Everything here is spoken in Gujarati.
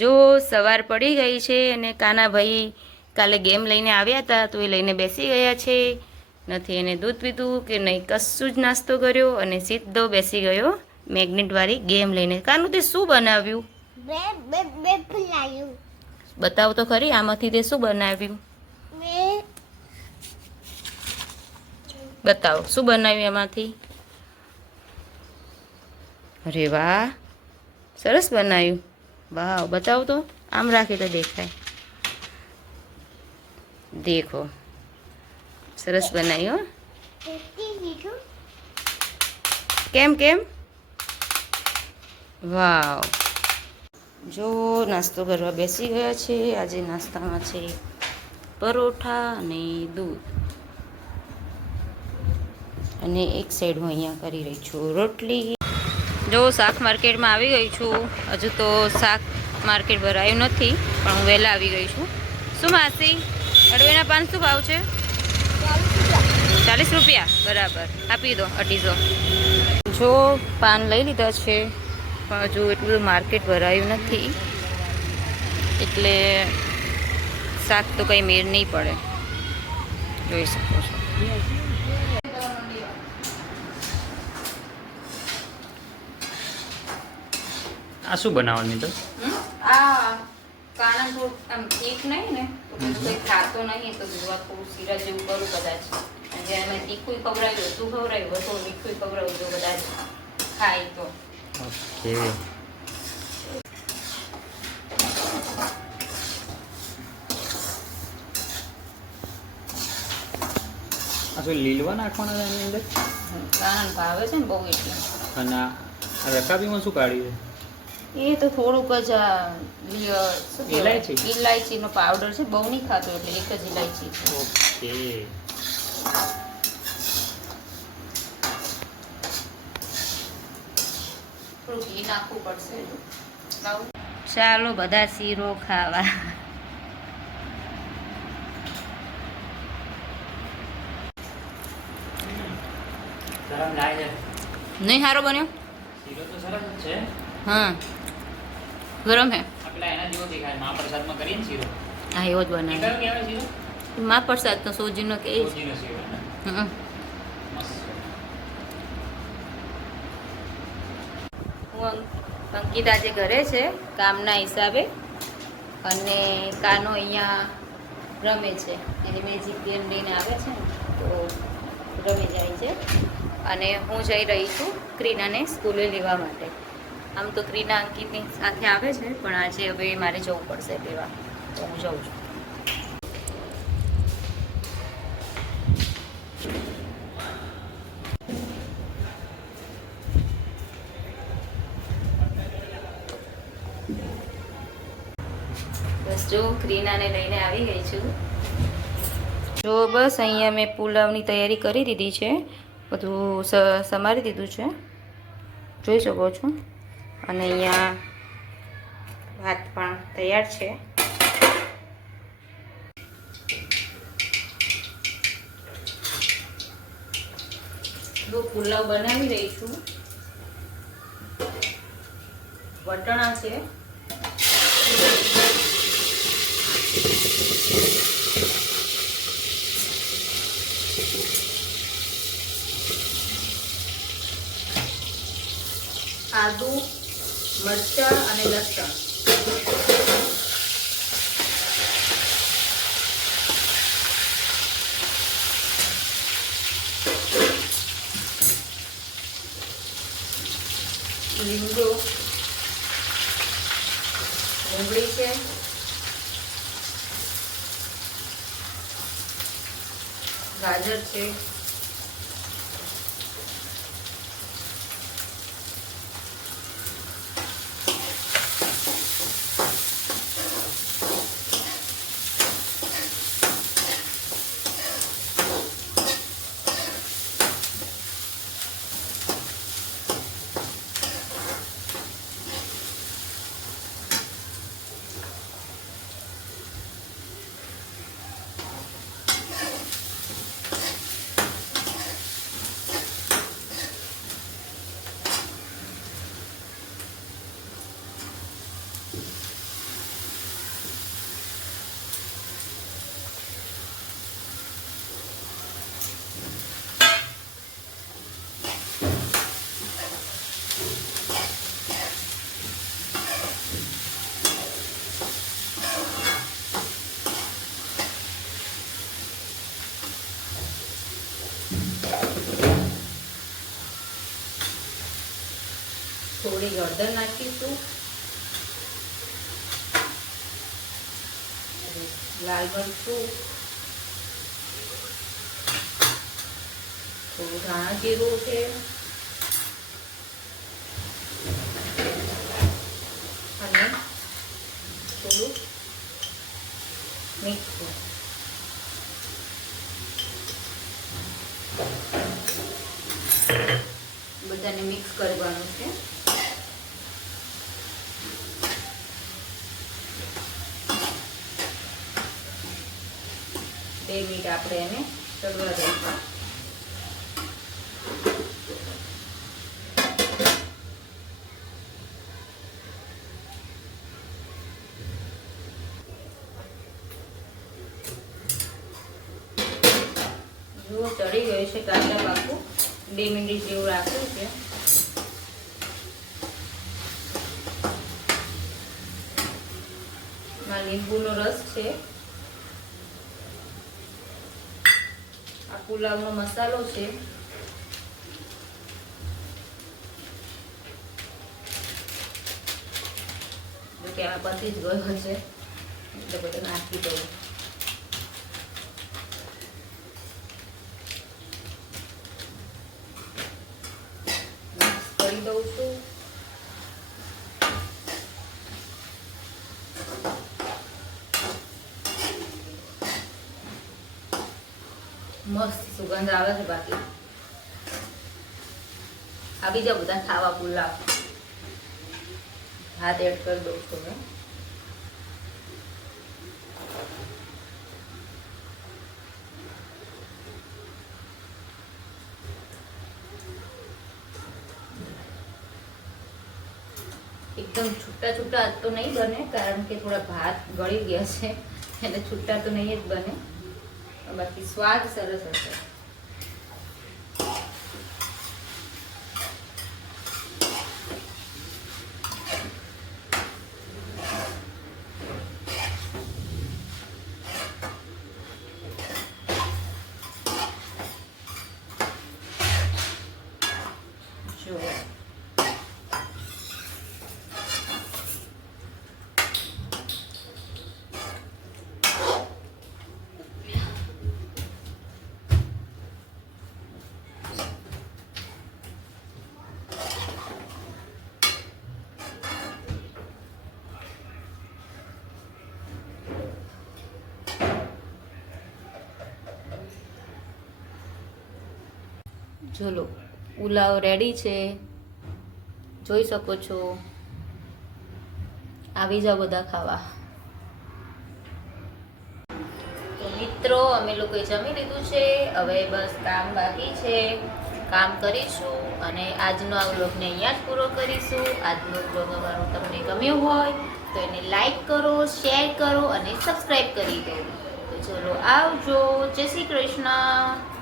જો સવાર પડી ગઈ છે અને કાનાભાઈ કાલે ગેમ લઈને આવ્યા હતા તો એ લઈને બેસી ગયા છે. નથી એને દૂધ પીધું કે નહીં, કશું જ નાસ્તો કર્યો અને સીધો બેસી ગયો મેગ્નેટવાળી ગેમ લઈને. કાનું તે શું બનાવ્યું? બતાવ તો ખરી, આમાંથી તે શું બનાવ્યું? બતાવો શું બનાવ્યું એમાંથી. અરે વાહ, સરસ બનાવ્યું. વાહ, બતાવો તો, આમ રાખી તો દેખાય. દેખો, સરસ બનાવ્યું. કેમ કેમ? વાવ. જો નાસ્તો કરવા બેસી ગયા છે. આજે નાસ્તામાં છે પરોઠા અને દૂધ, અને એક સાઈડ હું અહીંયા કરી રહી છું રોટલી. જો શાક માર્કેટમાં આવી ગઈ છું. હજુ તો શાક માર્કેટ ભરાયું નથી, પણ હું વહેલા આવી ગઈ છું. શું માસી, અડવેના પાન શું ભાવ છે? 40 રૂપિયા. બરાબર, આપી દો 250. જો પાન લઈ લીધા છે, પણ હજુ એટલું બધું માર્કેટ ભરાયું નથી, એટલે શાક તો કંઈ મેળ નહીં પડે. જોઈ શકો છો. આ શું બનાવવાનું તો? આ કાણા થોડું આમ ઠીક નહીં ને, તો બધું કંઈ ખાતો નહીં, તો બધું થોડું શીરા જેવું કરું કદાચ. અને એમાં તીખું ખવડાવ્યું, શું ખવડાવ્યું, થોડું મીઠું ખવડાવ્યું, તો કદાચ ખાય તો. ઓકે. આ શું લીલવા નાખવાના એની અંદર? કાન ભાવે છે ને બહુ, એટલે. અને આ રકાબીમાં શું કાઢ્યું છે? એ તો થોડુંક જ ઇલાયચી? ઇલાયચીનો પાવડર છે, બહુ નહીં ખાતો, એટલે એક જ ઇલાયચી છે. ઓકે. થોડું ઘી નાખવું પડશે. ચાલો બધા શીરો ખાવા. નહીં સારો બન્યો? શીરો તો સરસ જ છે. હા, ગરમ હે. આપલા એના જેવો દેખાય, મહાપ્રસાદમાં કરીએ ને શીરો. હા, એવો જ બનાવે. કયો કહેવાય શીરો? મહાપ્રસાદ તો સોજીનો કે એ જ. સોજીનો શીરો ને? હમ. મસ્ત. હું અંકિત આજે ઘરે છે કામના હિસાબે, અને કાનો અહીંયા રમે છે. એની મેજિક ગેમ લઈને આવે છે ને, તો રમી જાય છે. અને હું જઈ રહી છું ક્રીનાને સ્કૂલે લેવા માટે. આમ તો ક્રીના અંકિતની સાથે આવે છે, પણ આજે હવે મારે જવું પડશે લેવા, તો હું જાઉં છું. બસ જો ક્રીનાને લઈને આવી ગઈ છું. જો બસ અહીંયા મેં પુલાવની તૈયારી કરી દીધી છે, બધું સમારી દીધું છે, જોઈ શકો છો. અને અહીંયા ભાત પણ તૈયાર છે. જો પુલાવ બનાવી રહી છું. વટાણા છે, આદુ, મરચાં અને લસણ. લીમડો, ડુંગળી છે, ગાજર છે, થોડી હળદર નાખીશું, લાલ મરચું, થોડું ધાણા જીરું છે, અને થોડું મીઠું. બધાને મિક્સ કરવાનું છે. બે મિનિટ આપણે એને ચડવા દઈશું. જુઓ ચડી ગયું છે કાચા પાકું. 2 મિનિટ જેવું રાખ્યું છે. માં લીંબુનો રસ છે. આ પુલાવનો મસાલો છે. જો કે આ પતી જ ગયો છે એટલે બધું નાખી દઉં. કરી દઉં છું. મસ્ત સુગંધ આવે છે. બાકી આ બીજા બધા ખાવા પુલાવ હાથ એડ કરી દઉં છું મેં. એકદમ છૂટા છૂટા તો નહીં બને, કારણ કે થોડા ભાત ગળી ગયા છે એટલે છૂટા તો નહીં જ બને, બાકી સ્વાદ સરસ હશે. જો ચલો પુલાવ રેડી છે, જોઈ શકો છો. આવી જાઓ બધા ખાવા. તો મિત્રો અમે લોકોએ જમી લીધું છે. હવે બસ કામ બાકી છે, કામ કરીશું અને આજનો આ વ્લોગને અહીંયા જ પૂરો કરીશું. આજનો વ્લોગ અમારો તમને ગમ્યો હોય તો એને લાઈક કરો, શેર કરો અને સબસ્ક્રાઈબ કરી દો. તો ચલો આવજો. જય શ્રી કૃષ્ણ.